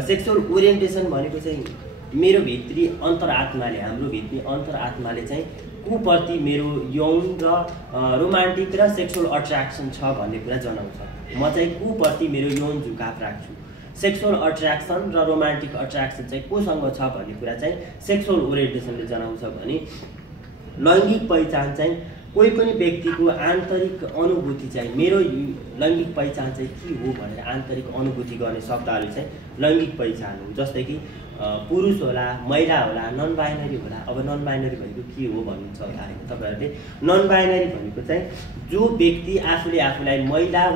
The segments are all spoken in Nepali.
सेक्सुअल ओरिएन्टेसन भनेको चाहिँ मेरो भित्री अन्तरात्माले, हाम्रो भित्री अन्तरात्माले चाहिँ कुप्रति मेरो यौन र रोमान्टिक र सेक्सुअल अट्र्याक्सन छ भन्ने कुरा जनाउँछ। म चाहिँ कुप्रति मेरो यौन झुकाव राख्छु। सेक्सुअल अट्र्याक्सन र रोमान्टिक अट्र्याक्सन चाहिँ कोसँग छ भन्ने कुरा चाहिँ सेक्सुअल ओरिएन्टेसनले जनाउँछ भने लैङ्गिक पहिचान चाहिँ कोही पनि व्यक्तिको आन्तरिक अनुभूति चाहिँ मेरो लैङ्गिक पहिचान चाहिँ के हो भनेर आन्तरिक अनुभूति गर्ने शब्दहरू चाहिँ लैङ्गिक पहिचान हो। जस्तै कि पुरुष होला, महिला होला, नन बाइनरी होला। अब नन बाइनरी भनेको के हो भन्नुहुन्छ होला होइन तपाईँहरूले। नन बाइनरी भनेको चाहिँ जो व्यक्ति आफूले आफूलाई महिला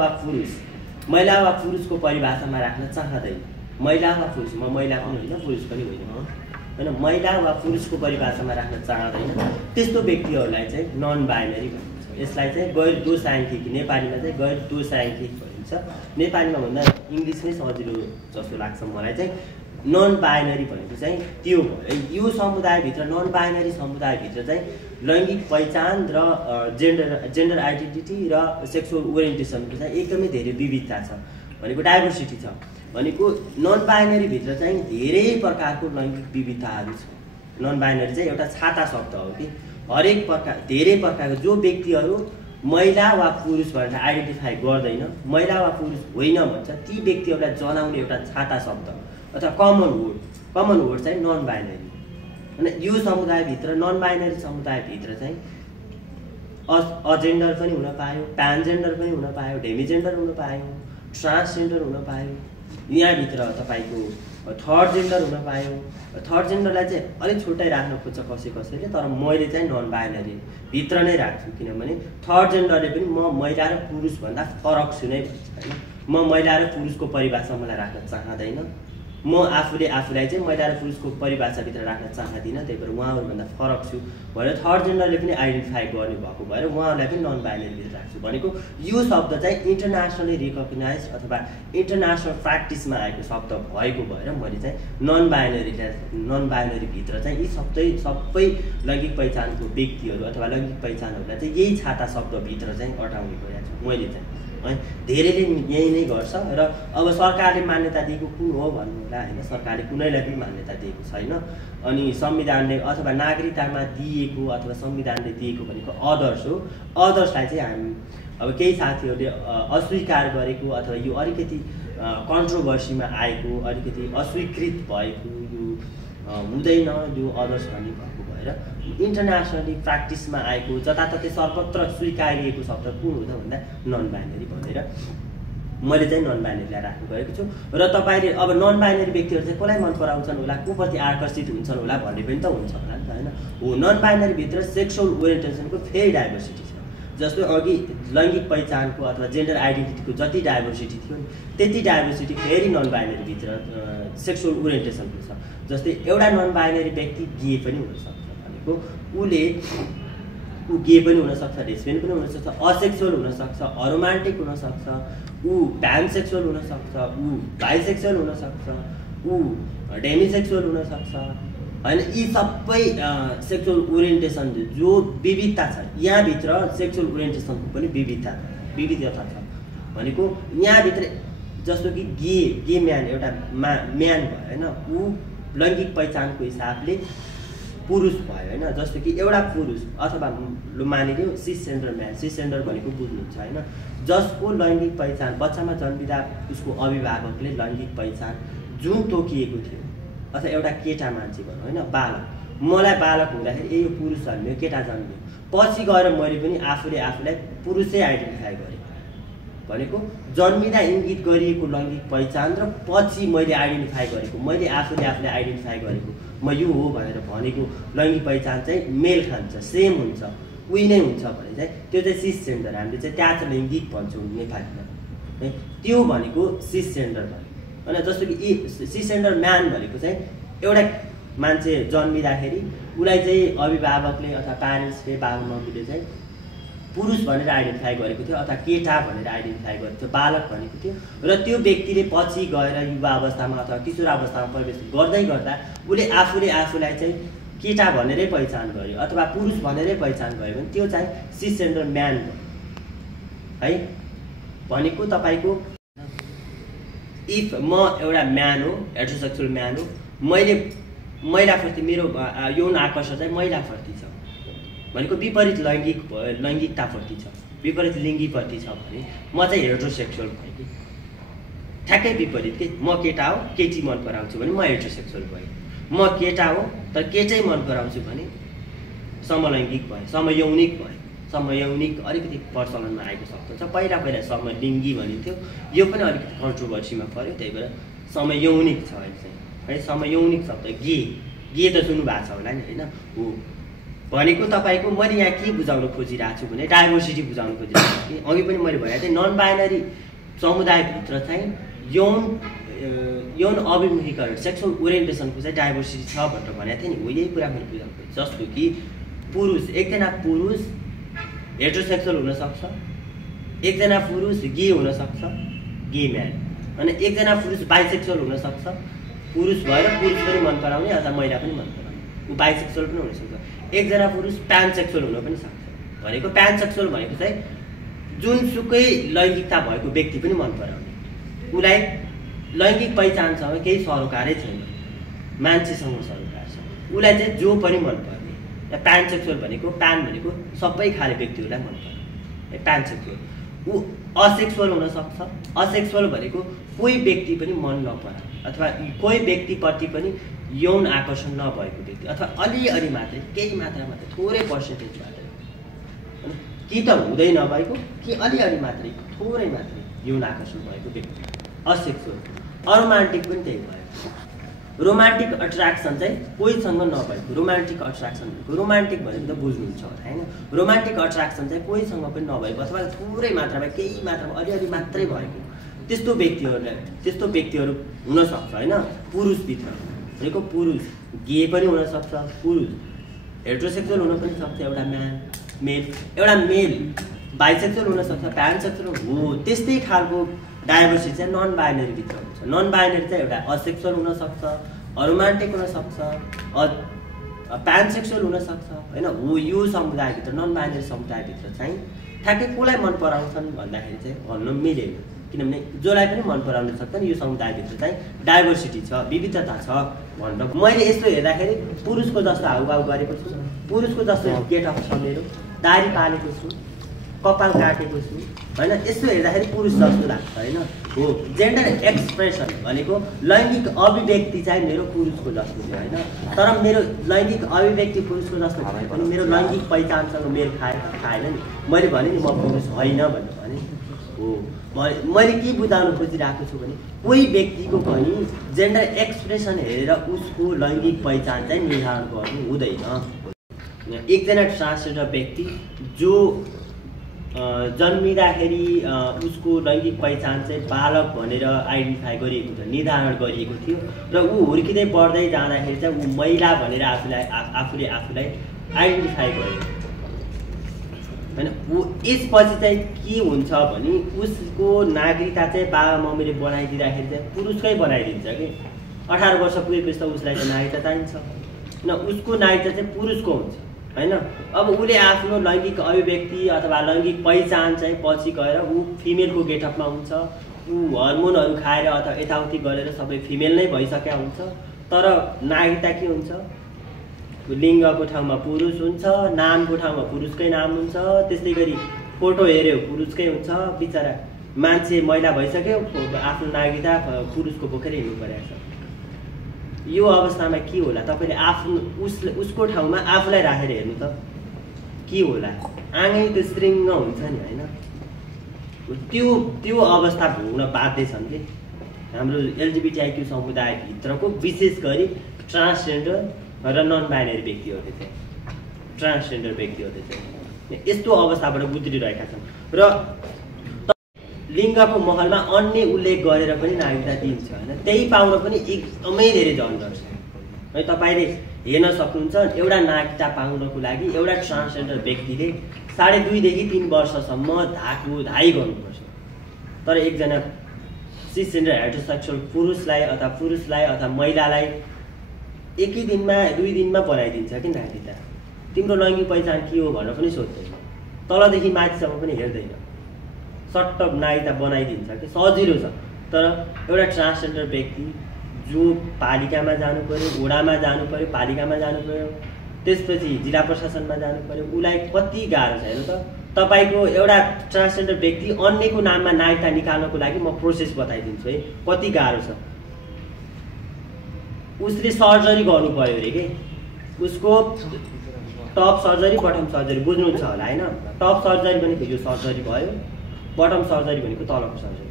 वा पुरुषको परिभाषामा राख्न चाहँदैन। महिला वा पुरुष, म महिला पनि होइन पुरुष पनि होइन, महिला वा पुरुषको परिभाषामा राख्न चाहँदैन, त्यस्तो व्यक्तिहरूलाई चाहिँ नन बाइनरी भनिन्छ। यसलाई चाहिँ गैर दोषाङ्किक, नेपालीमा चाहिँ गैर दोषाङ्किक भनिन्छ। नेपालीमा भन्दा इङ्ग्लिसमै सजिलो जस्तो लाग्छ मलाई चाहिँ। नन बाइनरी भनेको चाहिँ त्यो भयो। यो समुदायभित्र, नन बाइनरी समुदायभित्र चाहिँ लैङ्गिक पहिचान र जेन्डर आइडेन्टिटी र सेक्सुअल ओरिएन्टेसनको चाहिँ एकदमै धेरै विविधता छ, भनेको डाइभर्सिटी छ। भनेको नन बाइनरीभित्र चाहिँ धेरै प्रकारको लैङ्गिक विविधताहरू छ। नन बाइनरी चाहिँ एउटा छाता शब्द हो कि हरेक प्रकार, धेरै प्रकारको जो व्यक्तिहरू महिला वा पुरुष भनेर आइडेन्टिफाई गर्दैन, महिला वा पुरुष होइन भन्छ, ती व्यक्तिहरूलाई जनाउने एउटा छाता शब्द अथवा कमन वर्ड चाहिँ नन बाइनरी। अनि यो समुदायभित्र, नन बाइनरी समुदायभित्र चाहिँ अजेन्डर पनि हुन पायो, ट्रान्सजेन्डर पनि हुन पायो, डेमिजेन्डर हुन पायो, ट्रान्सजेन्डर हुन पायो, यहाँभित्र तपाईँको थर्ड जेन्डर हुन पायो। थर्ड जेन्डरलाई चाहिँ अलिक छुट्टै राख्न खोज्छ कसैले, तर मैले चाहिँ नन बाइनरी भित्र नै राख्छु, किनभने थर्ड जेन्डरले पनि म महिला र पुरुषभन्दा फरक छु नै भन्छ होइन। म महिला र पुरुषको परिभाषा मलाई राख्न चाहँदैन, म आफूले आफूलाई चाहिँ महिला र पुरुषको परिभाषाभित्र राख्न चाहदिनँ, त्यही भएर उहाँहरूभन्दा फरक छु भनेर थर्ड जेन्डरले पनि आइडेन्टिफाई गर्ने भएको भएर उहाँहरूलाई पनि नन बाइनरीभित्र राख्छु। भनेको यो शब्द चाहिँ इन्टरनेसनली रिकग्नाइज अथवा इन्टरनेसनल प्र्याक्टिसमा आएको शब्द भएको भएर मैले चाहिँ नन बाइनरीभित्र चाहिँ यी सबै लैङ्गिक पहिचानको व्यक्तिहरू अथवा लैङ्गिक पहिचानहरूलाई चाहिँ यही छाता शब्दभित्र चाहिँ अटाउने गरेको छु मैले चाहिँ है। धेरैले यही नै गर्छ र अब सरकारले मान्यता दिएको कुन हो भन्नु होला होइन। सरकारले कुनैलाई पनि मान्यता दिएको छैन। अनि संविधानले अथवा नागरिकतामा दिएको अथवा संविधानले दिएको भनेको अदर्स हो। अदर्सलाई चाहिँ हामी अब केही साथीहरूले अस्वीकार गरेको अथवा यो अलिकति कन्ट्रोभर्सीमा आएको, अलिकति अस्वीकृत भएको यो हुँदैन, यो अदर्स भन्ने भएको भएर इन्टरनेसनली प्र्याक्टिसमा आएको जताततै सर्वत्र स्वीकारिएको शब्द कुन हो त भन्दा नन बाइनरी भनेर मैले चाहिँ नन बाइनरीलाई राख्नु गएको छु। र तपाईँले अब नन बाइनरी व्यक्तिहरू चाहिँ कसलाई मन पराउँछन् होला, कोप्रति आकर्षित हुन्छन् होला भन्ने पनि त हुन्छ होला नि त होइन। हो, नन बाइनरीभित्र सेक्सुअल ओरिएन्टेसनको फेरि डाइभर्सिटी छ। जस्तो अघि लैङ्गिक पहिचानको अथवा जेन्डर आइडेन्टिटीको जति डाइभर्सिटी थियो नि त्यति डाइभर्सिटी फेरि नन बाइनरीभित्र सेक्सुअल ओरिएन्टेसनको छ। जस्तै एउटा नन बाइनरी व्यक्ति गे पनि हुनसक्छ, भनेको ऊ गे पनि हुनसक्छ, लेस्बियन पनि हुनसक्छ, असेक्सुअल हुनसक्छ, अरोमान्टिक हुनसक्छ, ऊ ट्रान्ससेक्सुअल हुनसक्छ, ऊ बाइसेक्सुअल हुनसक्छ, ऊ डेमिसेक्सुअल हुनसक्छ होइन। यी सबै सेक्सुअल ओरिएन्टेसन जो विविधता छ यहाँभित्र सेक्सुअल ओरिएन्टेसनको पनि विविधता छ। भनेको यहाँभित्र जस्तो कि गे म्यान एउटा म्यान भयो होइन, ऊ लैङ्गिक पहिचानको हिसाबले पुरुष भयो होइन। जस्तो कि एउटा पुरुष अथवा मानिलियो सिसजेन्डर म्यान, सिसजेन्डर भनेको बुझ्नुहुन्छ होइन, जसको लैङ्गिक पहिचान बच्चामा जन्मिँदा उसको अभिभावकले लैङ्गिक पहिचान जुन तोकिएको थियो अथवा एउटा केटा मान्छे भनौँ होइन, बालक, मलाई बालक हुँदाखेरि यो पुरुष जन्मियो, केटा जन्मियो, पछि गएर मैले पनि आफूलाई पुरुषै आइडेन्टिफाई गरेँ। भनेको जन्मिँदा इङ्गित गरिएको लैङ्गिक पहिचान र पछि मैले आइडेन्टिफाई गरेको, मैले आफूले आइडेन्टिफाई गरेको म यो हो भनेर भनेको लैङ्गिक पहिचान चाहिँ मेल खान्छ, सेम हुन्छ, उही नै हुन्छ भने चाहिँ त्यो चाहिँ सिसजेन्डर, हामीले चाहिँ त्याच लैङ्गिक भन्छौँ नेपालीमा है। त्यो भनेको सिसजेन्डर भयो होइन। जस्तो कि सिसजेन्डर म्यान भनेको चाहिँ एउटा मान्छे जन्मिँदाखेरि उसलाई चाहिँ अभिभावकले अथवा प्यारेन्ट्सले बाबुआमाले चाहिँ पुरुष भनेर आइडेन्टिफाई गरेको थियो अथवा केटा भनेर आइडेन्टिफाई गरेको थियो, बालक भनेको थियो। र त्यो व्यक्तिले पछि गएर युवा अवस्थामा अथवा किशोर अवस्थामा प्रवेश गर्दै गर्दा उसले आफूलाई चाहिँ केटा भनेरै पहिचान गर्यो अथवा पुरुष भनेरै पहिचान गर्यो भने त्यो चाहिँ सिसजेन्डर म्यान है। भनेको तपाईँको इफ म एउटा म्यान हो, हेटेरोसेक्सुअल म्यान हो, मैले महिलाप्रति मेरो यौन आकर्षण चाहिँ महिलाप्रति छ भनेको विपरीत लैङ्गिकताप्रति छ, विपरीत लिङ्गीप्रति छ भने म चाहिँ हेटेरोसेक्सुअल भएँ कि ठ्याक्कै विपरीत के म केटा हो केटी मन पराउँछु भने म हेटेरोसेक्सुअल भएँ, म केटा हो तर केटै मन पराउँछु भने समलैङ्गिक भएँ, समयौनिक भएँ। समयौनिक अलिकति प्रचलनमा आएको शब्द छ, पहिला समलिङ्गी भनिन्थ्यो, यो पनि अलिकति कन्ट्रोभर्सीमा पऱ्यो, त्यही भएर समयौनिक छ अहिले चाहिँ है। समयौनिक शब्द गे त सुन्नु भएको छ होला नि होइन, हो भनेको तपाईँको मैले यहाँ के बुझाउन खोजिरहेको छु भने डाइभर्सिटी बुझाउन खोजिरहेको छु कि अघि पनि मैले भनेको थिएँ नन बाइनरी समुदायभित्र चाहिँ यौन अभिमुखीकरण सेक्सुअल ओरिएन्टेसनको चाहिँ डाइभर्सिटी छ भनेर भनेको थिएँ नि, हो यही कुरा मैले बुझाउनु खोजेँ। जस्तो कि एकजना पुरुष हेटेरोसेक्सुअल हुनसक्छ, एकजना पुरुष गे हुनसक्छ, गे म्यान, अनि एकजना पुरुष बाइसेक्सुअल हुनसक्छ, पुरुष भएर पुरुष पनि मन पराउने अथवा महिला पनि मन पराउने, ऊ बाइसेक्सुअल पनि हुनसक्छ। एकजना पुरुष प्यानसेक्सुअल हुन पनि सक्छ भनेको प्यानसेक्सुअल भनेको चाहिँ जुनसुकै लैङ्गिकता भएको व्यक्ति पनि मन पराउने, उसलाई लैङ्गिक पहिचानसँग केही सरोकारै छैन, मान्छेसँग सरोकार छ, उसलाई चाहिँ जो पनि मन पर्ने। प्यानसेक्सुअल भनेको सबै खाले व्यक्तिहरूलाई मन पर्ने प्यानसेक्सुअल। ऊ असेक्सुअल हुनसक्छ, असेक्सुअल भनेको कोही व्यक्ति पनि मन नपरा अथवा कोही व्यक्तिप्रति पनि यौन आकर्षण नभएको व्यक्ति अथवा अलिअलि मात्रै केही मात्रा मात्रै थोरै पर्सेन्टेज मात्रै कि त हुँदै नभएको कि अलिअलि मात्रै थोरै मात्रै यौन आकर्षण भएको व्यक्ति असेक्सुअल। अरोमान्टिक पनि त्यही भयो, रोमान्टिक अट्र्याक्सन चाहिँ कोहीसँग नभएको रोमान्टिक अट्र्याक्सन भनेको, रोमान्टिक भनेको त बुझ्नुहुन्छ होला होइन, रोमान्टिक अट्र्याक्सन चाहिँ कोहीसँग पनि नभएको अथवा थोरै मात्रामा केही मात्रामा अलिअलि मात्रै भएको त्यस्तो व्यक्तिहरू हुनसक्छ होइन। पुरुषभित्र भनेको पुरुष गे पनि हुनसक्छ, पुरुष हेटेरोसेक्सुअल हुन पनि सक्छ, एउटा मेल बाइसेक्सुअल हुनसक्छ, प्यानसेक्सुअल हो। त्यस्तै खालको डाइभर्सिटी चाहिँ नन बाइनरीभित्र हुन्छ। नन बाइनरी चाहिँ एउटा असेक्सुअल हुनसक्छ, अरोमान्टिक हुनसक्छ, प्यानसेक्सुअल हुनसक्छ होइन। हो यो समुदायभित्र नन बाइनरी समुदायभित्र चाहिँ ठ्याक्कै कसलाई मन पराउँछन् भन्दाखेरि चाहिँ भन्नु मिलेन, किनभने जसलाई पनि मन पराउन सक्छन्। यो समुदायभित्र चाहिँ डाइभर्सिटी छ, विविधता छ भनेर मैले यस्तो हेर्दाखेरि पुरुषको जस्तो हाउभाउ गरेको छु, पुरुषको जस्तो गेटअप छ मेरो, दाढी पालेको छु, कपाल काटेको छु होइन, यस्तो हेर्दाखेरि पुरुष जस्तो लाग्छ होइन। हो जेन्डर एक्सप्रेसन भनेको लैङ्गिक अभिव्यक्ति चाहिँ मेरो पुरुषको जस्तो थियो होइन, तर मेरो लैङ्गिक अभिव्यक्ति पुरुषको जस्तो भए पनि मेरो लैङ्गिक पहिचानसँग मेल खाएन नि। मैले भने नि म पुरुष होइन भनेर भने हो। मैले के बुझाउन खोजिरहेको छु भने कोही व्यक्तिको पनि जेन्डर एक्सप्रेसन हेरेर उसको लैङ्गिक पहिचान चाहिँ निर्धारण गर्नु हुँदैन। एकजना ट्रान्सजेन्डर व्यक्ति जो जन्मिँदाखेरि उसको लैङ्गिक पहिचान चाहिँ बालक भनेर आइडेन्टिफाई गरिएको थियो, निर्धारण गरिएको थियो र ऊ हुर्किँदै बढ्दै जाँदाखेरि चाहिँ ऊ महिला भनेर आफूले आफूलाई आइडेन्टिफाई गर्यो होइन। ऊ यसपछि चाहिँ के हुन्छ भने उसको नागरिकता चाहिँ बाबा मम्मीले बनाइदिँदाखेरि चाहिँ पुरुषकै बनाइदिन्छ कि 18 वर्ष पुगेपछि त उसलाई त नागरिकता चाहिन्छ न, उसको नागरिकता चाहिँ पुरुषको हुन्छ होइन। अब उसले आफ्नो लैङ्गिक अभिव्यक्ति अथवा लैङ्गिक पहिचान चाहिँ पछि गएर ऊ फिमेलको गेटअपमा हुन्छ, ऊ हर्मोनहरू खाएर अथवा यताउति गरेर सबै फिमेल नै भइसकेका हुन्छ, तर नागरिकता के हुन्छ लिङ्गको ठाउँमा पुरुष हुन्छ, नामको ठाउँमा पुरुषकै नाम हुन्छ, त्यस्तै गरी फोटो हेऱ्यो पुरुषकै हुन्छ। बिचरा मान्छे महिला भइसक्यो, आफ्नो नागरिकता पुरुषको बोकेर हिँड्नु परेको छ। यो अवस्थामा के होला, तपाईँले उसको ठाउँमा आफूलाई राखेर हेर्नु त के होला, आँगै त श्रृङ्ग हुन्छ नि होइन। त्यो अवस्था भोग्न बाध्य छन् कि हाम्रो एलजिबिटिआइक्यू समुदायभित्रको विशेष गरी ट्रान्सजेन्डर र नन बाइनरी व्यक्तिहरूले चाहिँ ट्रान्सजेन्डर व्यक्तिहरूले चाहिँ यस्तो अवस्थाबाट गुज्रिरहेका छन् र लिङ्गको महलमा अन्य उल्लेख गरेर पनि नागरिकता दिन्छ होइन। त्यही पाउन पनि एकदमै धेरै झन्झट छ है। तपाईँले हेर्न सक्नुहुन्छ एउटा नागरिकता पाउनको लागि एउटा ट्रान्सजेन्डर व्यक्तिले 2.5 देखि 3 वर्षसम्म धाई गर्नुपर्छ, तर एकजना सिसजेन्डर हेटेरोसेक्सुअल पुरुषलाई अथवा महिलालाई एकै दिनमा 2 दिनमा बनाइदिन्छ कि नागरिकता। तिम्रो लैङ्गिक पहिचान के हो भनेर पनि सोध्दैन, तलदेखि माथिसम्म पनि हेर्दैन, सट्ट नागरिकता बनाइदिन्छ कि सजिलो छ। तर एउटा ट्रान्सजेन्डर व्यक्ति जो पालिकामा जानु पर्यो, वडामा जानु पर्यो, पालिकामा जानु पर्यो, त्यसपछि जिल्ला प्रशासनमा जानु पर्यो, उसलाई कति गाह्रो छ हेर्नु त। तपाईँको एउटा ट्रान्सजेन्डर व्यक्ति अन्यको नाममा नागरिकता निकाल्नको लागि म प्रोसेस बताइदिन्छु है, कति गाह्रो छ। उसले सर्जरी गर्नु पर्यो अरे के, उसको टप सर्जरी बटम सर्जरी बुझ्नुहुन्छ होला होइन। टप सर्जरी भनेको यो सर्जरी भयो, बटम सर्जरी भनेको तलको सर्जरी।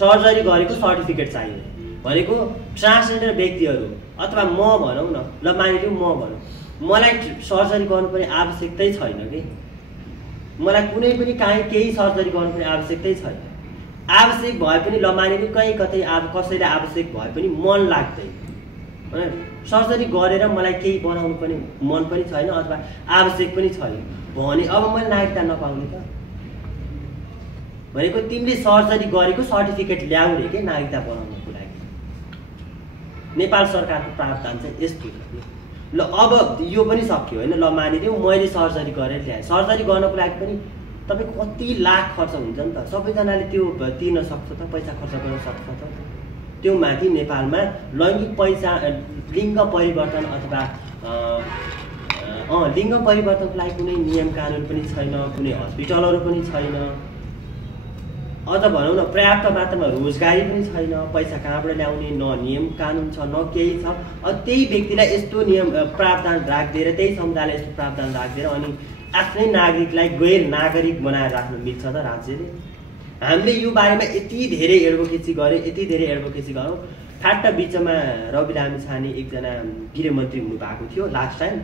सर्जरी गरेको सर्टिफिकेट चाहियो भनेको ट्रान्सजेन्डर व्यक्तिहरू अथवा म भनौँ न, ल मानिलिउँ म भनौँ, मलाई सर्जरी गर्नुपर्ने आवश्यकतै छैन कि, मलाई कुनै पनि काहीँ केही सर्जरी गर्नुपर्ने आवश्यकतै छैन। आवश्यक भए पनि ल मानिलिउँ कहीँ कतै कसैलाई आवश्यक भए पनि मन लाग्दैन, सर्जरी गरेर मलाई केही बनाउनु पनि मन पनि छैन अथवा आवश्यक पनि छैन भने अब मैले नागरिकता नपाउने त भनेको तिमीले सर्जरी गरेको सर्टिफिकेट ल्याऊ रे के नागरिकता बनाउनको लागि। नेपाल सरकारको प्रावधान चाहिँ यस्तो छ। ल अब यो पनि सक्यो होइन, ल मानिदिउँ मैले सर्जरी गरेर ल्याएँ, सर्जरी गर्नको लागि पनि तपाईँ कति लाख खर्च हुन्छ नि त, सबैजनाले त्यो तिर्न सक्छ त, पैसा खर्च गर्न सक्छ त। त्यो माथि नेपालमा लैङ्गिक लिङ्ग परिवर्तन अथवा लिङ्ग परिवर्तनको लागि कुनै नियम कानुन पनि छैन, कुनै हस्पिटलहरू पनि छैन, अझ भनौँ न पर्याप्त मात्रामा रोजगारी पनि छैन, पैसा कहाँबाट ल्याउने, न नियम कानुन छ न केही छ। त्यही व्यक्तिलाई यस्तो नियम प्रावधान राखिदिएर, त्यही समुदायलाई यस्तो प्रावधान राखिदिएर अनि आफ्नै नागरिकलाई गैर नागरिक बनाएर राख्नु मिल्छ त राज्यले? हामीले यो बारेमा यति धेरै एडभोकेसी गऱ्यौँ, यति धेरै एडभोकेसी गरौँ। फ्याट्ट बिचमा रवि लामिछाने एकजना गृहमन्त्री हुनुभएको थियो लास्ट टाइम,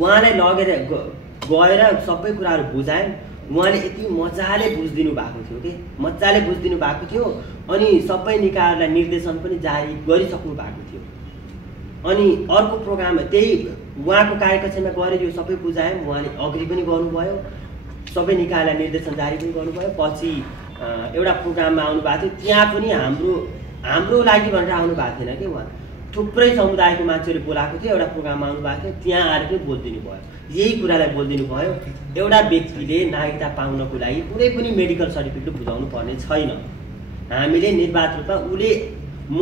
उहाँलाई लगेर गएर सबै कुराहरू बुझायौँ। उहाँले यति मजाले बुझिदिनु भएको थियो कि, मजाले बुझिदिनु भएको थियो। अनि सबै निकायहरूलाई निर्देशन पनि जारी गरिसक्नु भएको थियो। अनि अर्को प्रोग्राम त्यही उहाँको कार्यकक्षमा गएर यो सबै बुझायौँ, उहाँले अग्री पनि गर्नुभयो, सबै निकायलाई निर्देशन जारी पनि गर्नुभयो। पछि एउटा प्रोग्राममा आउनुभएको थियो, त्यहाँ पनि हाम्रो लागि भनेर आउनु भएको थिएन कि, उहाँ थुप्रै समुदायको मान्छेले बोलाएको थियो, एउटा प्रोग्राममा आउनुभएको थियो, त्यहाँ आएर पनि बोलिदिनु भयो, यही कुरालाई बोलिदिनु भयो। एउटा व्यक्तिले नागरिकता पाउनको लागि कुनै पनि मेडिकल सर्टिफिकेट बुझाउनु पर्ने छैन। हामीले निर्वाध रूपमा म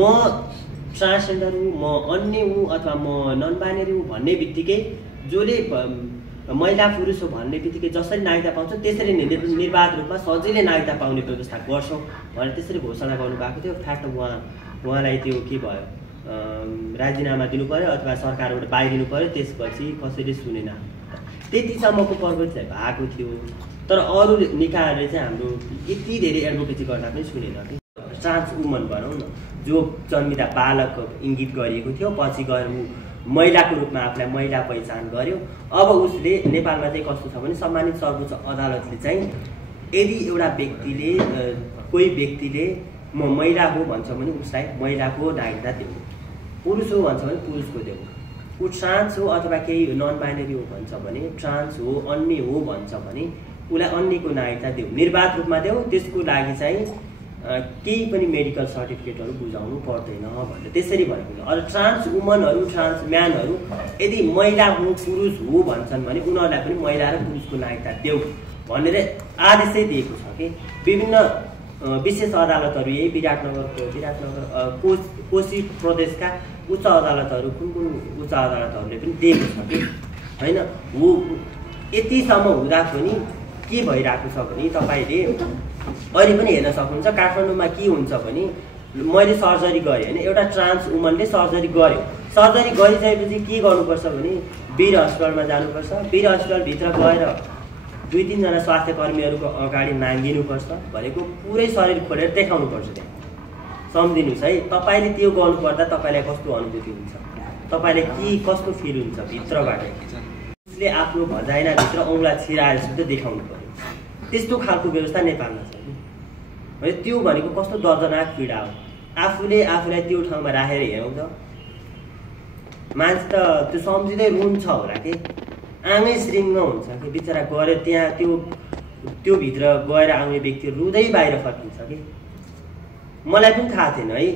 ट्रान्सजेन्डर हुँ, म अन्य हुँ अथवा म नन बाइनरी हुँ भन्ने बित्तिकै, जसले महिला पुरुष हो भन्ने बित्तिकै जसरी नागरिकता पाउँछ त्यसरी नै निर्वाध रूपमा सजिलै नागरिकता पाउने व्यवस्था गर्छौँ भनेर त्यसरी घोषणा गर्नुभएको थियो। फ्याक्ट उहाँलाई त्यो के भयो, राजीनामा दिनु पर्यो अथवा सरकारबाट बाहिरिनु पर्यो। त्यसपछि कसैले सुनेन, त्यतिसम्मको प्रगति चाहिँ भएको थियो। तर अरू निकायहरूले चाहिँ हाम्रो यति धेरै एडभोकेसी गर्दा पनि सुनेन कि। ट्रान्स वुमन भनौँ न, जो जन्मिँदा बालक इङ्गित गरिएको थियो, पछि गएर ऊ महिलाको रूपमा आफूलाई महिला पहिचान गर्यो। अब उसले नेपालमा चाहिँ कस्तो छ भने, सम्मानित सर्वोच्च अदालतले चाहिँ यदि एउटा व्यक्तिले कोही व्यक्तिले म महिला हो भन्छ भने उसलाई महिलाको नागरिकता देऊ, पुरुष हो भन्छ भने पुरुषको देऊ, ऊ ट्रान्स हो अथवा केही नन बाइनरी हो भन्छ भने, ट्रान्स हो अन्य हो भन्छ भने उसलाई अन्यको नागरिकता देऊ, निर्वाध रूपमा देऊ। त्यसको लागि चाहिँ केही पनि मेडिकल सर्टिफिकेटहरू बुझाउनु पर्दैन भनेर त्यसरी भनेको छ। अरू ट्रान्स वुमनहरू, ट्रान्स म्यानहरू यदि महिला हो पुरुष हो भन्छन् भने उनीहरूलाई पनि महिला र पुरुषको नागरिकता देऊ भनेर आदेशै दिएको छ कि। विभिन्न विशेष अदालतहरू, यही विराटनगर कोशी प्रदेशका उच्च अदालतहरू, कुन उच्च अदालतहरूले पनि दिएको छ कि होइन। हो यतिसम्म हुँदा पनि के भइरहेको छ भने, तपाईँले अहिले पनि हेर्न सक्नुहुन्छ काठमाडौँमा के हुन्छ भने, मैले सर्जरी गरेँ होइन, एउटा ट्रान्स वुमनले सर्जरी गर्यो, सर्जरी गरिसकेपछि के गर्नुपर्छ भने वीर हस्पिटलमा जानुपर्छ। वीर हस्पिटलभित्र गएर 2-3 जना स्वास्थ्य कर्मीहरूको अगाडि मागिनुपर्छ, भनेको पुरै शरीर खोलेर देखाउनुपर्छ। त्यहाँ सम्झिनुहोस् है, तपाईँले त्यो गर्नुपर्दा तपाईँलाई कस्तो अनुभूति हुन्छ, तपाईँलाई कस्तो फिल हुन्छ भित्रबाट। उसले आफ्नो भजाइनाभित्र औँला छिराएर सुत्दै देखाउनु पर्यो, त्यस्तो खालको व्यवस्था नेपालमा छ है। त्यो भनेको कस्तो दर्दनाक पीडा हो। आफूलाई त्यो ठाउँमा राखेर हेरौँ त, मान्छे त त्यो सम्झिँदै रुन्छ होला कि, आँगै श्रृङ्ग हुन्छ कि बिचरा गएर त्यहाँ त्यो भित्र गएर आउने व्यक्ति रुँदै बाहिर फर्किन्छ कि। मलाई पनि थाहा थिएन है,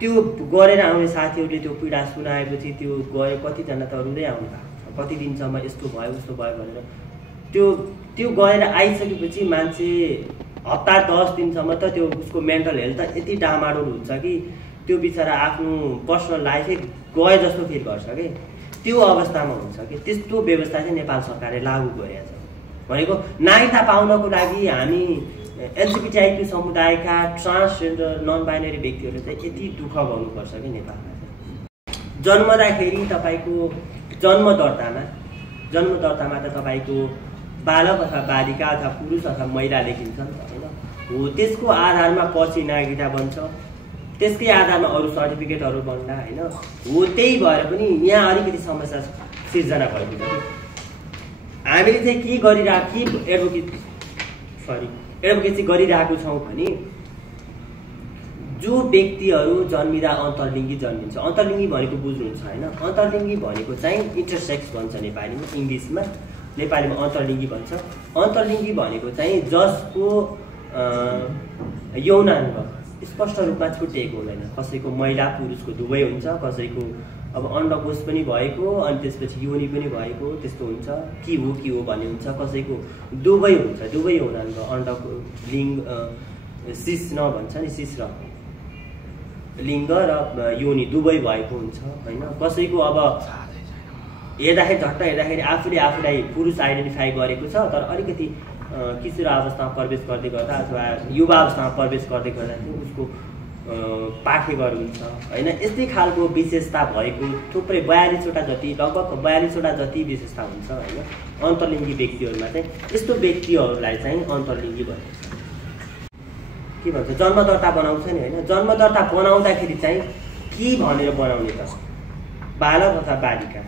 त्यो गरेर आउने साथीहरूले त्यो पीडा सुनाएपछि त्यो गयो, कतिजना त रुँदै आउनु भएको छ, कति दिनसम्म यस्तो भयो उस्तो भयो भनेर। त्यो गएर आइसकेपछि मान्छे हप्ता 10 दिनसम्म त त्यो उसको मेन्टल हेल्थ त यति डामाडोल हुन्छ कि त्यो बिचरा आफ्नो पर्सनल लाइफै गए जस्तो फिल गर्छ कि त्यो अवस्थामा हुन्छ कि त्यस्तो व्यवस्था चाहिँ नेपाल सरकारले लागू गरेको छ। भनेको नागरिकता पाउनको लागि हामी एलजिबिटिआई समुदायका ट्रान्सजेन्डर नन बाइनरी व्यक्तिहरूले चाहिँ यति दुःख गर्नुपर्छ कि नेपालमा चाहिँ। जन्मदाखेरि तपाईँको जन्म दर्तामा त तपाईँको बालक अथवा बालिका अथवा पुरुष अथवा महिला लेखिन्छ नि त होइन। हो त्यसको आधारमा पछि नागरिकता बन्छ, त्यसकै आधारमा अरू सर्टिफिकेटहरू बन्दा होइन। हो त्यही भएर पनि यहाँ अलिकति समस्या सिर्जना भएको छ कि हामीले चाहिँ के एडभोकेसी गरिरहेको छौँ भने जो व्यक्तिहरू जन्मिँदा अन्तर्लिङ्गी जन्मिन्छ, अन्तर्लिङ्गी भनेको बुझ्नुहुन्छ होइन। अन्तर्लिङ्गी भनेको चाहिँ इन्टरसेक्स भन्छ नेपालीमा, इङ्ग्लिसमा, नेपालीमा अन्तर्लिङ्गी भन्छ। अन्तर्लिङ्गी भनेको चाहिँ जसको यौनाङ्ग स्पष्ट रूपमा छुट्टिएको हुँदैन। कसैको महिला पुरुषको दुवै हुन्छ, कसैको अब अण्डकोश पनि भएको अनि त्यसपछि योनि पनि भएको त्यस्तो हुन्छ, के हो भन्ने हुन्छ। कसैको दुवै हुन्छ, दुवै यौनाङ्ग अण्डको लिङ्ग सिस नभन्छ नि, सिस र लिङ्ग र योनि दुवै भएको हुन्छ होइन। कसैको अब हेर्दाखेरि झट्ट हेर्दाखेरि आफूलाई पुरुष आइडेन्टिफाई गरेको छ तर अलिकति किशोर अवस्थामा प्रवेश गर्दै गर्दा अथवा युवा अवस्थामा प्रवेश गर्दै गर्दाखेरि उसको पाठेघर हुन्छ होइन। यस्तै खालको विशेषता भएको थुप्रै 42वटा जति, लगभग 42वटा जति विशेषता हुन्छ होइन अन्तर्लिङ्गी व्यक्तिहरूमा चाहिँ। यस्तो व्यक्तिहरूलाई चाहिँ अन्तर्लिङ्गी भनिन्छ। के भन्छ, जन्म दर्ता बनाउँछ नि होइन। जन्म दर्ता बनाउँदाखेरि चाहिँ के भनेर बनाउने त, बालक अथवा बालिका।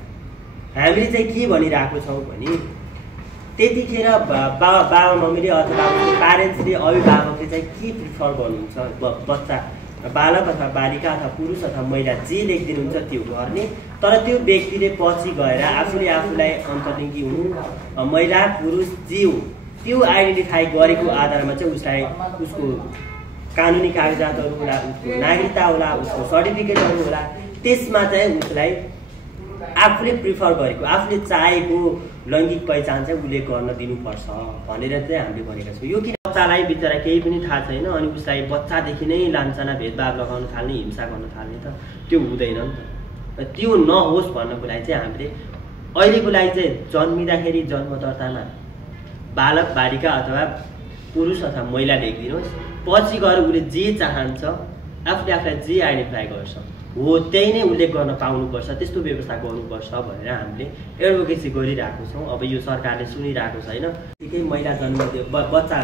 हामीले चाहिँ के भनिरहेको छौँ भने त्यतिखेर बाबा मम्मीले अथवा प्यारेन्ट्सले अभिभावकले चाहिँ के प्रिफर गर्नुहुन्छ, बच्चा बालक अथवा बालिका अथवा पुरुष अथवा महिला जे लेखिदिनुहुन्छ त्यो गर्ने। तर त्यो व्यक्तिले पछि गएर आफूलाई अन्तर्लिङ्गी हुनु, महिला पुरुष जे हो त्यो आइडेन्टिफाई गरेको आधारमा चाहिँ उसलाई उसको कानुनी कागजातहरू होला, उसको नागरिकता होला, उसको सर्टिफिकेटहरू होला, त्यसमा चाहिँ उसलाई आफूले प्रिफर गरेको आफूले चाहेको लैङ्गिक पहिचान चाहिँ उसले गर्न दिनुपर्छ भनेर चाहिँ हामीले भनेका छौँ। यो किन बच्चालाई बिचरा केही पनि थाहा छैन अनि उसलाई बच्चादेखि नै लान्छना भेदभाव लगाउन थाल्ने, हिंसा गर्न थाल्ने त त्यो हुँदैन नि त। त्यो नहोस् भन्नको लागि चाहिँ हामीले अहिलेको लागि चाहिँ जन्मिँदाखेरि जन्म दर्तामा बालक बालिका अथवा पुरुष अथवा महिला लेखिदिनुहोस्, पछि गएर उसले जे चाहन्छ आफूलाई जे आइडेन्टिफाई गर्छ हो त्यही नै उल्लेख गर्न पाउनुपर्छ, त्यस्तो व्यवस्था गर्नुपर्छ भनेर हामीले एडभोकेसी गरिरहेको छौँ। अब यो सरकारले सुनिरहेको छैन। ठिकै महिला जन्म बच्चा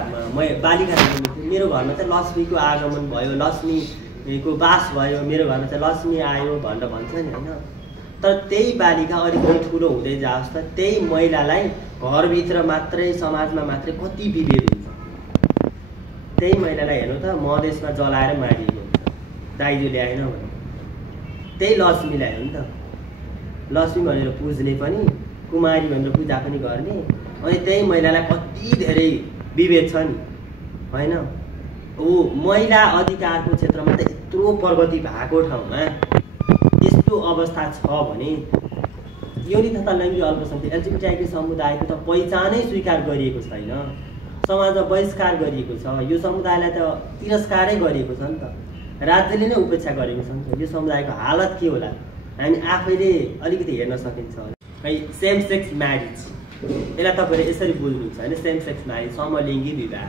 बालिका जन्म, मेरो घरमा चाहिँ लक्ष्मीको आगमन भयो, लक्ष्मीको बास भयो, मेरो घरमा चाहिँ लक्ष्मी आयो भनेर भन्छ नि होइन। तर त्यही बालिका अलिकति ठुलो हुँदै जाओस् त त्यही महिलालाई घरभित्र मात्रै समाजमा मात्रै कति विभेद हुन्छ। त्यही महिलालाई हेर्नु त मधेसमा जलाएर मारिएको हुन्छ, दाइजो ल्याएन भने। त्यही लक्ष्मीलाई हो नि त, लक्ष्मी भनेर पुज्ने पनि, कुमारी भनेर पूजा पनि गर्ने। अनि त्यही महिलालाई कति धेरै विभेद छ नि होइन। हो महिला अधिकारको क्षेत्रमा त यत्रो प्रगति भएको ठाउँमा यस्तो अवस्था छ भने योनि तथा लैङ्गिक अल्पसङ्ख्यक एलजिबिटिआई समुदायको त पहिचानै स्वीकार गरिएको छैन, समाजमा बहिष्कार गरिएको छ। यो समुदायलाई त तिरस्कारै गरिएको छ नि त, राज्यले नै उपेक्षा गरेको छ नि त। यो समुदायको हालत के होला हामी आफैले अलिकति हेर्न सकिन्छ। है सेम सेक्स म्यारिज, यसलाई तपाईँले यसरी बुझ्नुहुन्छ होइन, सेम सेक्स म्यारिज समलिङ्गी विवाह।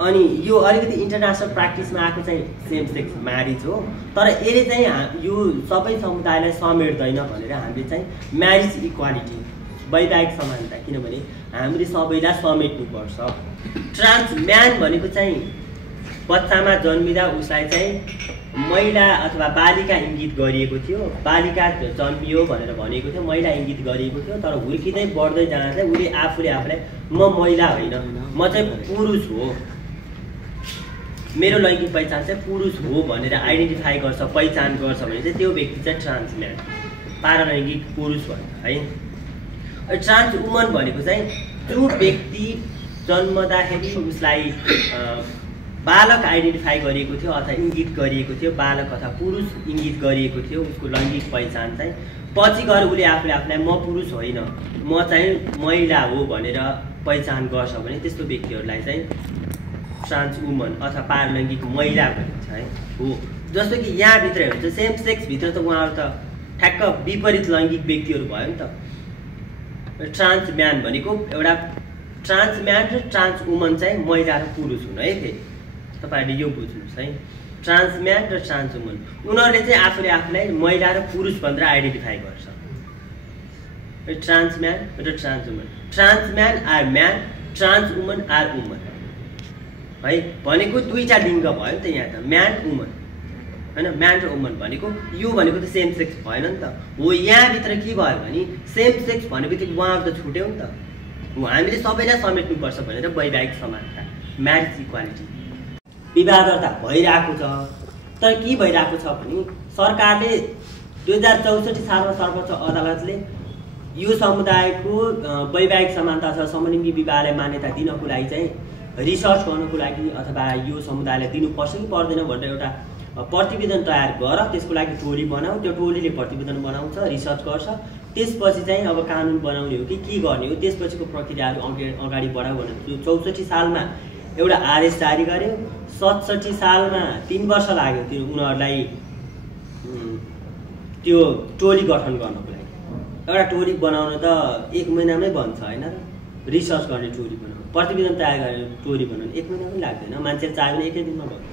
अनि यो अलिकति इन्टरनेसनल प्र्याक्टिसमा आएको चाहिँ सेम सेक्स म्यारिज हो, तर यसले चाहिँ यो सबै समुदायलाई समेट्दैन भनेर हामीले चाहिँ म्यारिज इक्वालिटी, वैवाहिक समानता, किनभने हामीले सबैलाई समेट्नुपर्छ। ट्रान्सम्यान भनेको चाहिँ बच्चामा जन्मिँदा उसलाई चाहिँ महिला अथवा बालिका इङ्गित गरिएको थियो, बालिका जन्मियो भनेर भनेको थियो, महिला इङ्गित गरिएको थियो। तर हुर्किँदै बढ्दै जाँदा चाहिँ उसले आफूलाई म महिला होइन म चाहिँ पुरुष हो, मेरो लैङ्गिक पहिचान चाहिँ पुरुष हो भनेर आइडेन्टिफाई गर्छ, पहिचान गर्छ भने चाहिँ त्यो व्यक्ति चाहिँ ट्रान्सम्यान, पारालैङ्गिक पुरुष भन्छ है। ट्रान्स वुमन भनेको चाहिँ जो व्यक्ति जन्मदाखेरि उसलाई बालक आइडेन्टिफाई गरिएको थियो अथवा इङ्गित गरिएको थियो, बालक अथवा पुरुष इङ्गित गरिएको थियो, उसको लैङ्गिक पहिचान चाहिँ पछि गएर उसले आफूलाई म पुरुष होइन म चाहिँ महिला हो भनेर पहिचान गर्छ भने त्यस्तो व्यक्तिहरूलाई चाहिँ ट्रान्स वुमन अथवा पारलैङ्गिक महिला भनिन्छ है। हो, जस्तो कि यहाँभित्र हेर्नु चाहिँ सेम सेक्सभित्र त उहाँहरू त ठ्याक्क विपरीत लैङ्गिक व्यक्तिहरू भयो नि त। ट्रान्स म्यान भनेको एउटा ट्रान्स म्यान र ट्रान्स वुमन चाहिँ महिला र पुरुष हुन् है। फेरि तपाईँहरूले यो बुझ्नुहोस् है, ट्रान्स म्यान र ट्रान्स वुमन उनीहरूले चाहिँ आफूलाई महिला र पुरुष भनेर आइडेन्टिफाई गर्छ। ट्रान्स म्यान र trans woman, trans man are man, trans woman are woman है। भनेको दुईटा लिङ्ग भयो नि त यहाँ त, म्यान वुमन होइन। म्यान र वुमन भनेको यो भनेको त सेम सेक्स भएन नि त। हो, यहाँभित्र के भयो भने सेम सेक्स भनेपछि उहाँहरू त छुट्यो नि त। हो, हामीले सबैलाई समेट्नुपर्छ भनेर वैवाहिक समानता, म्यारिज इक्वालिटी, विवाह दर्ता भइरहेको छ। तर के भइरहेको छ भने सरकारले 2064 सालमा सर्वोच्च अदालतले यो समुदायको वैवाहिक समानता अथवा समलिङ्गी विवाहलाई मान्यता दिनको लागि चाहिँ रिसर्च गर्नको लागि अथवा यो समुदायलाई दिनुपर्छ कि पर्दैन भनेर एउटा प्रतिवेदन तयार गर। त्यसको लागि टोली बनाऊ, त्यो टोलीले प्रतिवेदन बनाउँछ, रिसर्च गर्छ। त्यसपछि चाहिँ अब कानुन बनाउने हो कि के गर्ने हो, त्यसपछिको प्रक्रियाहरू अगाडि बढाऊ भनेर 64 सालमा एउटा आदेश जारी गर्यो। 67 सालमा 3 वर्ष लाग्यो त्यो उनीहरूलाई त्यो टोली गठन गर्नको लागि। एउटा टोली बनाउन त 1 महिनामै बन्छ होइन र, रिसर्च गर्ने टोली बनाउनु, प्रतिवेदन तयार गर्ने टोली बनाउनु 1 महिना पनि लाग्दैन, मान्छेले चाह्यो भने 1 दिनमा बन्छ।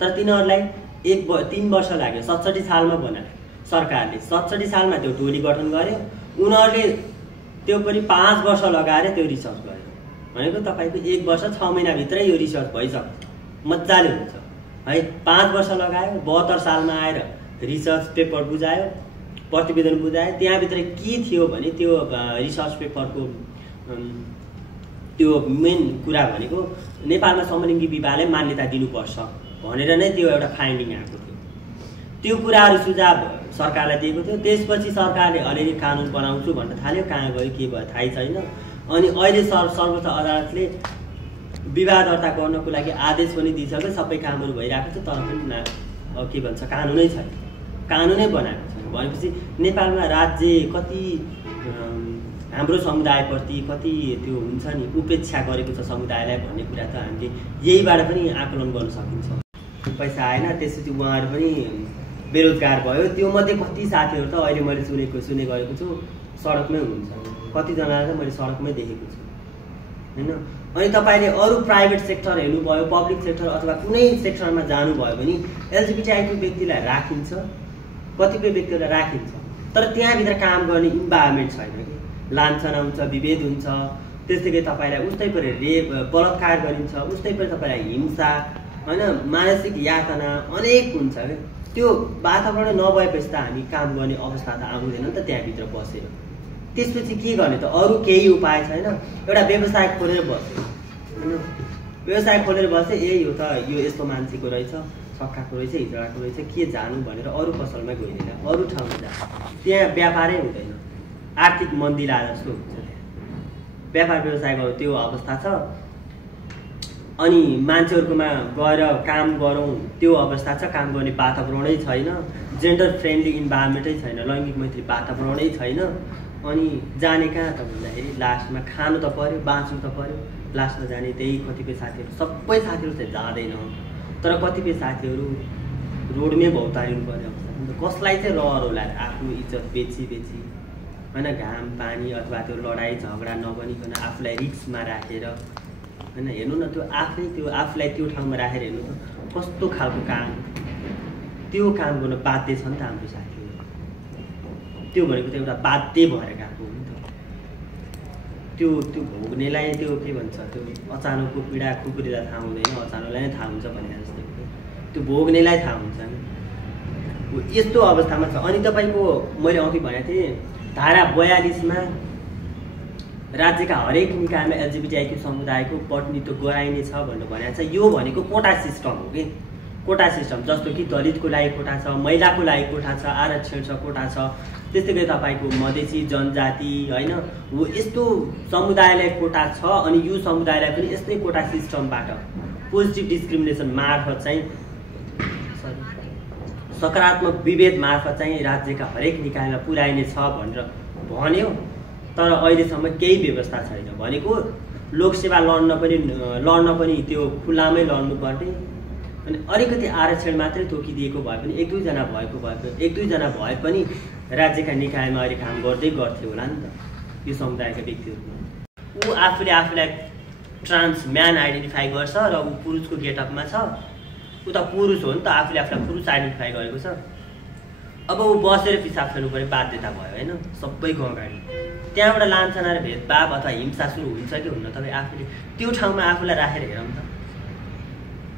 तर तिनीहरूलाई 3 वर्ष लाग्यो। 67 सालमा बनायो सरकारले, 67 सालमा त्यो टोली गठन गर्यो। उनीहरूले त्यो पनि 5 वर्ष लगाएर त्यो रिसर्च गर्यो। भनेको तपाईँको 1 वर्ष 6 महिनाभित्रै यो रिसर्च भइसक्छ, मजाले हुन्छ है। 5 वर्ष लगायो। 72 सालमा आएर रिसर्च पेपर बुझायो, प्रतिवेदन बुझायो। त्यहाँभित्र के थियो भने त्यो रिसर्च पेपरको त्यो मेन कुरा भनेको नेपालमा समलिङ्गी विवाहलाई मान्यता दिनुपर्छ भनेर नै त्यो एउटा फाइन्डिङ आएको थियो। त्यो कुराहरू सुझाव सरकारलाई दिएको थियो। त्यसपछि सरकारले अलिअलि कानुन बनाउँछु भन्न थाल्यो, कहाँ गयो के भयो थाहै छैन। अनि अहिले सर्वोच्च अदालतले विवाह दर्ता गर्नको लागि आदेश पनि दिइसक्यो, सबै कामहरू भइरहेको छ। तर पनि के भन्छ कानुनै छैन, कानुनै बनाएको छैन। भनेपछि नेपालमा राज्य कति हाम्रो समुदायप्रति कति त्यो हुन्छ नि उपेक्षा गरेको छ समुदायलाई भन्ने कुरा त हामीले यहीबाट पनि आकलन गर्न सकिन्छ। पैसा आएन, त्यसपछि उहाँहरू पनि बेरोजगार भयो। त्यो मध्ये कति साथीहरू त अहिले मैले सुने गरेको छु सडकमै हुन्छ, कतिजनालाई त मैले सडकमै देखेको छु होइन। अनि तपाईँले अरू प्राइभेट सेक्टर हेर्नुभयो, पब्लिक सेक्टर अथवा कुनै सेक्टरमा जानुभयो भने एलजिबिटिआई व्यक्तिलाई राखिन्छ, कतिपय व्यक्तिहरूलाई राखिन्छ। तर त्यहाँभित्र काम गर्ने इन्भाइरोमेन्ट छैन कि, लान्छना हुन्छ, विभेद हुन्छ। त्यस्तै गरी तपाईँलाई उस्तै पऱ्यो रेप बलात्कार गरिन्छ, उस्तै पऱ्यो तपाईँलाई हिंसा होइन, मानसिक यातना अनेक हुन्छ क्या। त्यो वातावरण नभएपछि त हामी काम गर्ने अवस्था त आउँदैन नि त त्यहाँभित्र बसेर। त्यसपछि के गर्ने त, अरू केही उपाय छैन। एउटा व्यवसाय खोलेर बस्यो होइन, व्यवसाय खोलेर बस्यो, यही हो त यो यस्तो मान्छेको रहेछ, छक्काको रहेछ, हिजडाको रहेछ, के जानु भनेर अरू पसलमा गइदिएन, अरू ठाउँमा जान्छ, त्यहाँ व्यापारै हुँदैन, आर्थिक मन्दी लाएर जस्तो हुन्छ। व्यापार व्यवसाय गर्यो त्यो अवस्था छ। अनि मान्छेहरूकोमा गएर काम गरौँ त्यो अवस्था छ, काम गर्ने वातावरणै छैन, जेन्डर फ्रेन्डली इन्भाइरोमेन्टै छैन, लैङ्गिक मैत्री वातावरणै छैन। अनि जाने कहाँ त भन्दाखेरि लास्टमा खानु त पऱ्यो, बाँच्नु त पऱ्यो, लास्टमा जाने त्यही कतिपय साथीहरू, सबै साथीहरू चाहिँ जाँदैन। तर कतिपय साथीहरू रोडमै भौतारिनु पर्ने अवस्था। कसलाई चाहिँ रहर होला आफ्नो इज्जत बेची होइन, घाम पानी अथवा त्यो लडाइँ झगडा नबनिकन आफूलाई रिस्कमा राखेर होइन। हेर्नु न, त्यो आफूलाई त्यो ठाउँमा राखेर हेर्नु त कस्तो खालको काम, त्यो काम गर्न बाध्य छ नि त हाम्रो साथीहरू। त्यो भनेको त एउटा बाध्य भएर गएको हो नि त। त्यो भोग्नेलाई त्यो के भन्छ, त्यो अचानकको पीडा खुकुरीलाई थाहा हुँदैन, अचानकलाई नै थाहा हुन्छ भने जस्तै त्यो भोग्नेलाई थाहा हुन्छ नि। यस्तो अवस्थामा छ। अनि तपाईँको मैले अघि भनेको थिएँ धारा 42मा राज्यका हरेक निकायमा एलजिबिटिआई समुदायको प्रतिनिधित्व गराइनेछ भनेर भनेको छ। यो भनेको कोटा सिस्टम हो कि, कोटा सिस्टम। जस्तो कि दलितको लागि कोटा छ, महिलाको लागि कोटा छ, आरक्षण छ, कोटा छ। त्यस्तै गरी तपाईँको मधेसी जनजाति होइन, हो यस्तो समुदायलाई कोटा छ। अनि यो समुदायलाई पनि यस्तै कोटा सिस्टमबाट पोजिटिभ डिस्क्रिमिनेसन मार्फत चाहिँ सकारात्मक विभेद मार्फत चाहिँ राज्यका हरेक निकायमा पुर्याइने छ भनेर भन्यो। तर अहिलेसम्म केही व्यवस्था छैन। भनेको लोकसेवा लड्न पनि त्यो खुलामै लड्नुपर्ने, अनि अलिकति आरक्षण मात्रै तोकिदिएको भए पनि एक दुईजना भए पनि राज्यका निकायमा अहिले काम गर्थ्यो होला नि त यो समुदायका व्यक्तिहरू। ऊ आफूलाई ट्रान्स म्यान आइडेन्टिफाई गर्छ र ऊ पुरुषको गेटअपमा छ, ऊ त पुरुष हो नि त, आफूले पुरुष आइडेन्टिफाई गरेको छ। अब ऊ बसेर पिसाब फेर्नु पर्ने बाध्यता भयो होइन सबैको अगाडि। त्यहाँबाट लान्छना र भेदभाव अथवा हिंसा सुरु हुन्छ कि हुन्न, तपाईँ आफूले त्यो ठाउँमा आफूलाई राखेर हेरौँ त।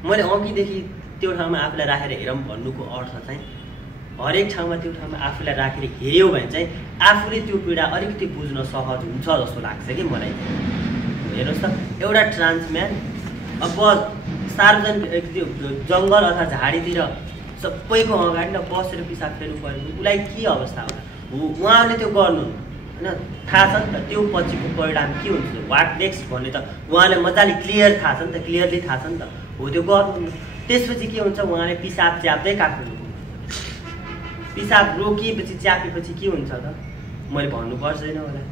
मैले अघिदेखि त्यो ठाउँमा आफूलाई राखेर हेरौँ भन्नुको अर्थ चाहिँ हरेक ठाउँमा त्यो ठाउँमा आफूलाई राखेर हेऱ्यो भने चाहिँ आफूले त्यो पीडा अलिकति बुझ्न सहज हुन्छ जस्तो लाग्छ कि मलाई। हेर्नुहोस् त, एउटा ट्रान्सम्यान अब सार्वजनिक त्यो जङ्गल अथवा झाडीतिर सबैको अगाडि न बसेर पिसाब फेर्नु पर्यो, उसलाई के अवस्था होला? उहाँले त्यो गर्नु होइन, थाहा छ नि त त्यो पछिको परिणाम के हुन्छ, वाट नेक्स्ट भन्ने त उहाँले मजाले क्लियरली थाहा छ नि त, हो त्यो गर्नु। त्यसपछि के हुन्छ, उहाँले पिसाब च्याप्दै काट्नु, पिसाब रोकिएपछि च्यापेपछि के हुन्छ त मैले भन्नु पर्दैन होला।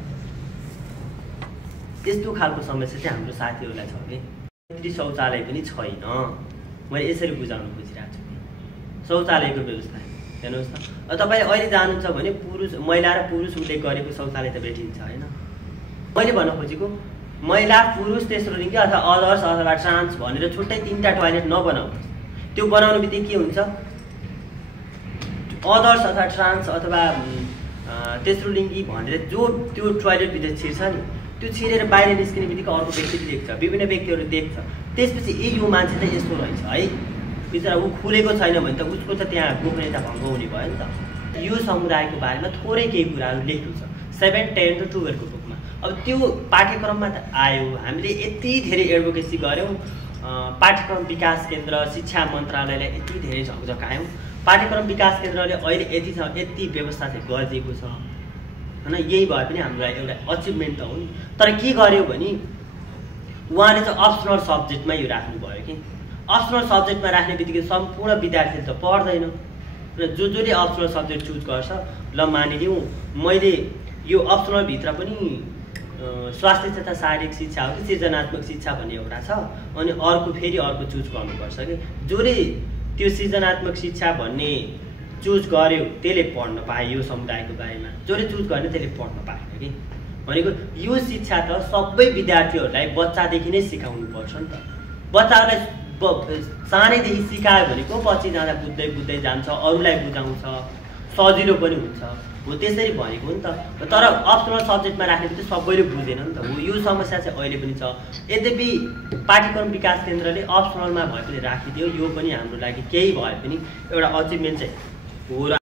त्यस्तो खालको समस्या चाहिँ हाम्रो साथीहरूलाई छ कि शौचालय पनि छैन। मैले यसरी बुझाउन खोजिरहेको छु कि शौचालयको व्यवस्था हेर्नुहोस् त, तपाईँ अहिले जानुहुन्छ भने महिला र पुरुष उल्लेख गरेको शौचालय त भेटिन्छ होइन। मैले भन्न खोजेको महिला पुरुष तेस्रो लिङ्गी अथवा अदर्स अथवा ट्रान्स भनेर छुट्टै 3टा टोयलेट नबनाउनुहोस्। त्यो बनाउनु बित्तिकै के हुन्छ, अदर्स अथवा ट्रान्स अथवा तेस्रो लिङ्गी भनेर जो त्यो टोयलेटभित्र छिर्छ नि, त्यो छिरेर बाहिर निस्किने बित्तिकै अर्को व्यक्तिले देख्छ, विभिन्न व्यक्तिहरूले देख्छ। त्यसपछि यो मान्छे चाहिँ यस्तो रहेछ है, बिचरा ऊ खुलेको छैन भने त उसको त त्यहाँ गोपनीयता भङ्ग हुने भयो नि त। यो समुदायको बारेमा थोरै केही कुराहरू लेख्नु छ 7, 10 र 12 को बुकमा। अब त्यो पाठ्यक्रममा त आयो, हामीले यति धेरै एडभोकेसी गऱ्यौँ, पाठ्यक्रम विकास केन्द्र शिक्षा मन्त्रालयलाई यति धेरै झकझकायौँ, पाठ्यक्रम विकास केन्द्रले अहिले यति व्यवस्था चाहिँ गरिदिएको छ होइन। यही भए पनि हामीलाई एउटा अचिभमेन्ट त हो नि। तर के गर्यो भने उहाँले चाहिँ अप्सनल सब्जेक्टमा यो राख्नुभयो कि अप्सनल सब्जेक्टमा राख्ने बित्तिकै सम्पूर्ण विद्यार्थीले त पढ्दैन र जसले अप्सनल सब्जेक्ट चुज गर्छ, ल मानिलिउँ मैले यो अप्सनलभित्र पनि स्वास्थ्य तथा शारीरिक शिक्षा हो कि सृजनात्मक शिक्षा भन्ने एउटा छ, अनि अर्को चुज गर्नुपर्छ कि जसले त्यो सृजनात्मक शिक्षा भन्ने चुज गर्यो त्यसले पढ्न पायो यो समुदायको बारेमा, जसले चुज गर्ने त्यसले पढ्न पाएन कि। भनेको यो शिक्षा त सबै विद्यार्थीहरूलाई बच्चादेखि नै सिकाउनु पर्छ नि त। बच्चाहरूलाई सानैदेखि सिकायो भने को पछि जाँदा बुझ्दै जान्छ, अरूलाई बुझाउँछ, सजिलो पनि हुन्छ, हो त्यसरी भनेको नि त। तर अप्सनल सब्जेक्टमा राख्ने बित्तिकै सबैले बुझ्दैन नि त, हो यो समस्या चाहिँ अहिले पनि छ। यद्यपि पाठ्यक्रम विकास केन्द्रले अप्सनलमा भए पनि राखिदियो, यो पनि हाम्रो लागि केही भए पनि एउटा अचिभमेन्ट चाहिँ हो।